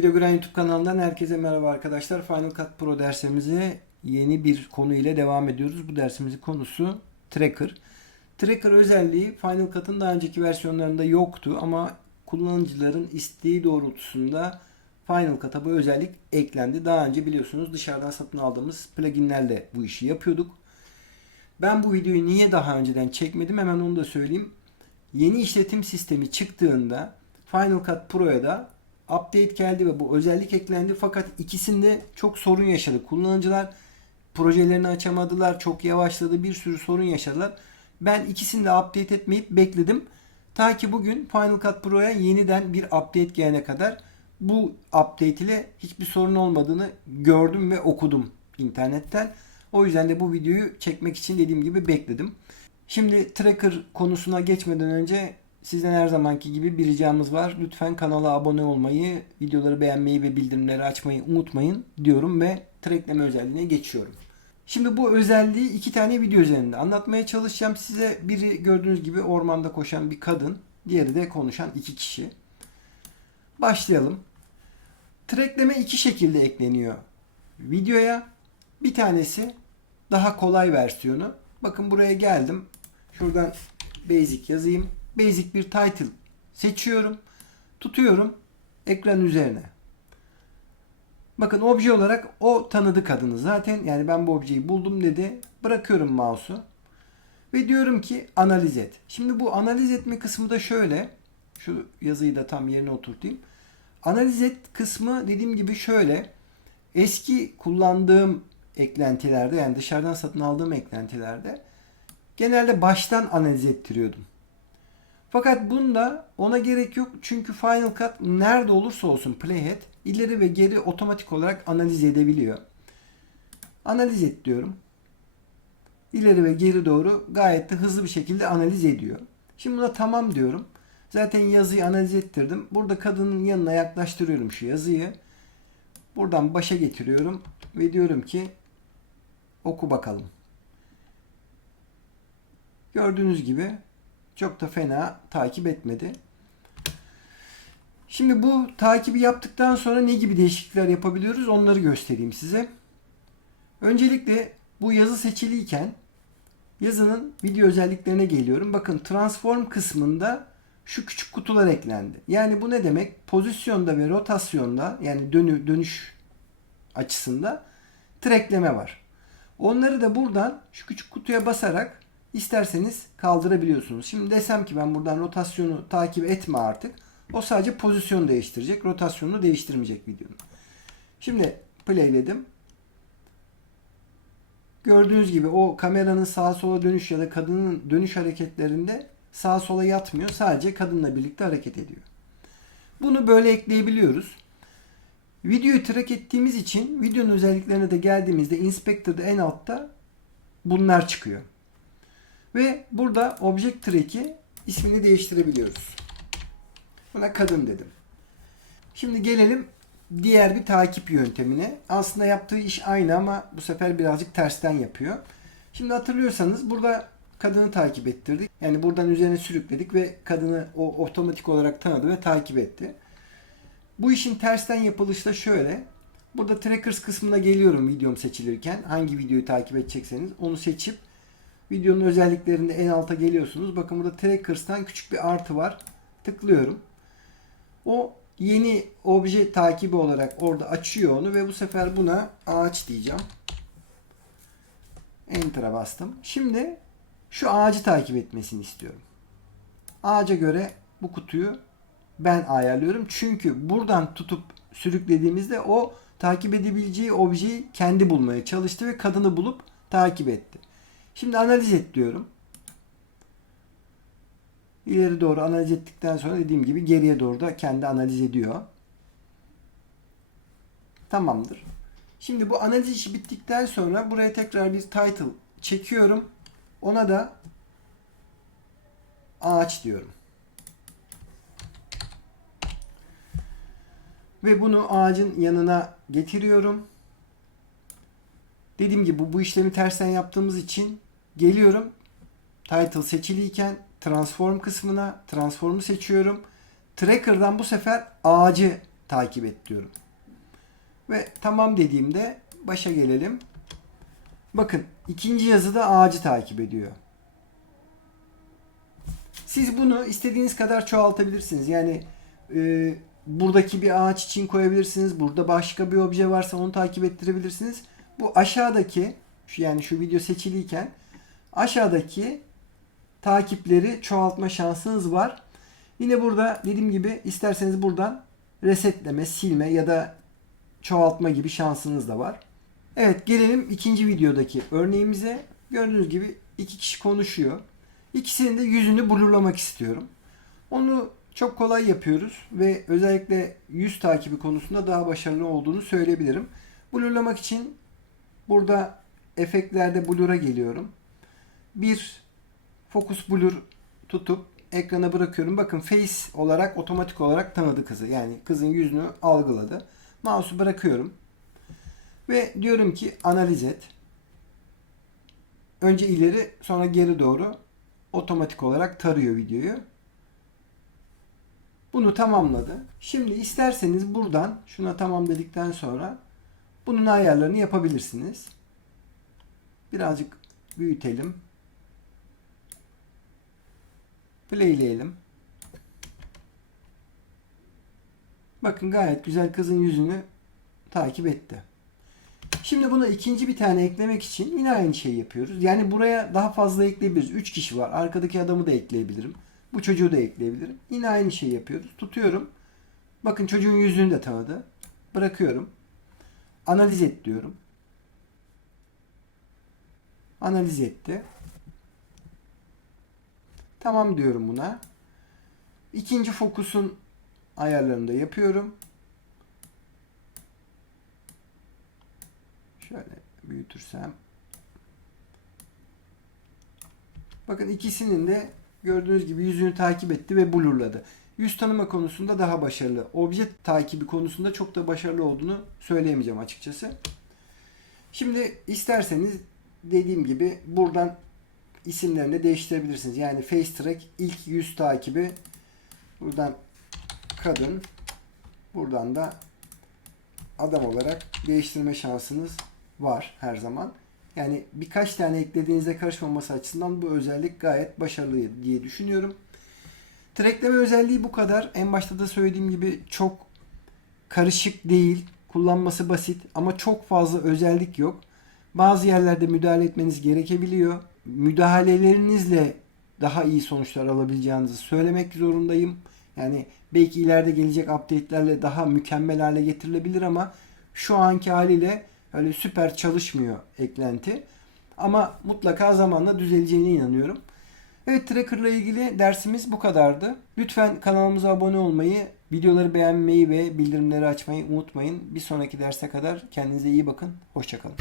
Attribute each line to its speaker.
Speaker 1: Videogran YouTube kanalından herkese merhaba arkadaşlar. Final Cut Pro dersimize yeni bir konu ile devam ediyoruz. Bu dersimizin konusu Tracker. Tracker özelliği Final Cut'ın daha önceki versiyonlarında yoktu ama kullanıcıların isteği doğrultusunda Final Cut'a bu özellik eklendi. Daha önce biliyorsunuz dışarıdan satın aldığımız pluginlerle bu işi yapıyorduk. Ben bu videoyu niye daha önceden çekmedim hemen onu da söyleyeyim. Yeni işletim sistemi çıktığında Final Cut Pro'ya da update geldi ve bu özellik eklendi. Fakat ikisinde çok sorun yaşadı. Kullanıcılar projelerini açamadılar. Çok yavaşladı. Bir sürü sorun yaşadılar. Ben ikisini de update etmeyip bekledim. Ta ki bugün Final Cut Pro'ya yeniden bir update gelene kadar bu update ile hiçbir sorun olmadığını gördüm ve okudum internetten. O yüzden de bu videoyu çekmek için dediğim gibi bekledim. Şimdi tracker konusuna geçmeden önce sizden her zamanki gibi bir ricamız var. Lütfen kanala abone olmayı, videoları beğenmeyi ve bildirimleri açmayı unutmayın diyorum ve trackleme özelliğine geçiyorum. Şimdi bu özelliği iki tane video üzerinde anlatmaya çalışacağım size. Biri gördüğünüz gibi ormanda koşan bir kadın, diğeri de konuşan iki kişi. Başlayalım. Trackleme iki şekilde ekleniyor videoya. Bir tanesi daha kolay versiyonu. Bakın buraya geldim. Şuradan basic yazayım. Basic bir title seçiyorum. Tutuyorum ekran üzerine. Bakın obje olarak o tanıdı kadını zaten. Yani ben bu objeyi buldum dedi. Bırakıyorum mouse'u. Ve diyorum ki analiz et. Şimdi bu analiz etme kısmı da şöyle. Şu yazıyı da tam yerine oturtayım. Analiz et kısmı dediğim gibi şöyle. Eski kullandığım eklentilerde yani dışarıdan satın aldığım eklentilerde genelde baştan analiz ettiriyordum. Fakat bunda ona gerek yok çünkü Final Cut nerede olursa olsun playhead ileri ve geri otomatik olarak analiz edebiliyor. Analiz et diyorum. İleri ve geri doğru gayet de hızlı bir şekilde analiz ediyor. Şimdi buna tamam diyorum. Zaten yazıyı analiz ettirdim. Burada kadının yanına yaklaştırıyorum şu yazıyı. Buradan başa getiriyorum ve diyorum ki oku bakalım. Gördüğünüz gibi çok da fena takip etmedi. Şimdi bu takibi yaptıktan sonra ne gibi değişiklikler yapabiliyoruz onları göstereyim size. Öncelikle bu yazı seçiliyken yazının video özelliklerine geliyorum. Bakın transform kısmında şu küçük kutular eklendi. Yani bu ne demek? Pozisyonda ve rotasyonda yani dönü, dönüş açısında trackleme var. Onları da buradan şu küçük kutuya basarak isterseniz kaldırabiliyorsunuz. Şimdi desem ki ben buradan rotasyonu takip etme artık. O sadece pozisyon değiştirecek. Rotasyonunu değiştirmeyecek videonun. Şimdi playledim. Gördüğünüz gibi o kameranın sağa sola dönüş ya da kadının dönüş hareketlerinde sağa sola yatmıyor. Sadece kadınla birlikte hareket ediyor. Bunu böyle ekleyebiliyoruz. Videoyu track ettiğimiz için videonun özelliklerine de geldiğimizde Inspector'da en altta bunlar çıkıyor. Ve burada Object Track'i ismini değiştirebiliyoruz. Buna kadın dedim. Şimdi gelelim diğer bir takip yöntemine. Aslında yaptığı iş aynı ama bu sefer birazcık tersten yapıyor. Şimdi hatırlıyorsanız burada kadını takip ettirdik. Yani buradan üzerine sürükledik ve kadını o otomatik olarak tanıdı ve takip etti. Bu işin tersten yapılışı da şöyle. Burada trackers kısmına geliyorum videom seçilirken. Hangi videoyu takip edecekseniz onu seçip videonun özelliklerinde en alta geliyorsunuz. Bakın burada trackers'tan küçük bir artı var. Tıklıyorum. O yeni obje takibi olarak orada açıyor onu ve bu sefer buna ağaç diyeceğim. Enter'a bastım. Şimdi şu ağacı takip etmesini istiyorum. Ağaca göre bu kutuyu ben ayarlıyorum. Çünkü buradan tutup sürüklediğimizde o takip edebileceği objeyi kendi bulmaya çalıştı ve kadını bulup takip etti. Şimdi analiz et diyorum. İleri doğru analiz ettikten sonra dediğim gibi geriye doğru da kendi analiz ediyor. Tamamdır. Şimdi bu analiz işi bittikten sonra buraya tekrar bir title çekiyorum. Ona da ağaç diyorum. Ve bunu ağacın yanına getiriyorum. Dediğim gibi bu, işlemi tersten yaptığımız için geliyorum. Title seçiliyken transform kısmına transformu seçiyorum. Tracker'dan bu sefer ağacı takip et diyorum. Ve tamam dediğimde başa gelelim. Bakın ikinci yazıda ağacı takip ediyor. Siz bunu istediğiniz kadar çoğaltabilirsiniz. Yani e, buradaki bir ağaç için koyabilirsiniz. Burada başka bir obje varsa onu takip ettirebilirsiniz. Bu aşağıdaki şu yani şu video seçiliyken aşağıdaki takipleri çoğaltma şansınız var. Yine burada dediğim gibi isterseniz buradan resetleme, silme ya da çoğaltma gibi şansınız da var. Evet gelelim ikinci videodaki örneğimize. Gördüğünüz gibi iki kişi konuşuyor. İkisinin de yüzünü blurlamak istiyorum. Onu çok kolay yapıyoruz ve özellikle yüz takibi konusunda daha başarılı olduğunu söyleyebilirim. Blurlamak için burada efektlerde blur'a geliyorum. Bir focus blur tutup ekrana bırakıyorum. Bakın face olarak otomatik olarak tanıdı kızı. Yani kızın yüzünü algıladı. Mouse'u bırakıyorum. Ve diyorum ki analiz et. Önce ileri sonra geri doğru otomatik olarak tarıyor videoyu. Bunu tamamladı. Şimdi isterseniz buradan şuna tamam dedikten sonra bunun ayarlarını yapabilirsiniz. Birazcık büyütelim. Playleyelim. Bakın gayet güzel kızın yüzünü takip etti. Şimdi buna ikinci bir tane eklemek için yine aynı şeyi yapıyoruz. Yani buraya daha fazla ekleyebiliriz. 3 kişi var. Arkadaki adamı da ekleyebilirim. Bu çocuğu da ekleyebilirim. Yine aynı şeyi yapıyoruz. Tutuyorum. Bakın çocuğun yüzünü de tanıdı. Bırakıyorum. Analiz et diyorum. Analiz etti. Tamam diyorum buna. İkinci fokusun ayarlarını da yapıyorum. Şöyle büyütürsem. Bakın ikisinin de gördüğünüz gibi yüzünü takip etti ve blurladı. Yüz tanıma konusunda daha başarılı. Obje takibi konusunda çok da başarılı olduğunu söyleyemeyeceğim açıkçası. Şimdi isterseniz dediğim gibi buradan isimlerini de değiştirebilirsiniz. Yani Face Track ilk yüz takibi buradan kadın buradan da adam olarak değiştirme şansınız var her zaman. Yani birkaç tane eklediğinizde karışmaması açısından bu özellik gayet başarılı diye düşünüyorum. Trackleme özelliği bu kadar. En başta da söylediğim gibi çok karışık değil. Kullanması basit ama çok fazla özellik yok. Bazı yerlerde müdahale etmeniz gerekebiliyor. Müdahalelerinizle daha iyi sonuçlar alabileceğinizi söylemek zorundayım. Yani belki ileride gelecek update'lerle daha mükemmel hale getirilebilir ama şu anki haliyle öyle süper çalışmıyor eklenti. Ama mutlaka zamanla düzeleceğine inanıyorum. Evet Tracker'la ilgili dersimiz bu kadardı. Lütfen kanalımıza abone olmayı, videoları beğenmeyi ve bildirimleri açmayı unutmayın. Bir sonraki derse kadar kendinize iyi bakın. Hoşçakalın.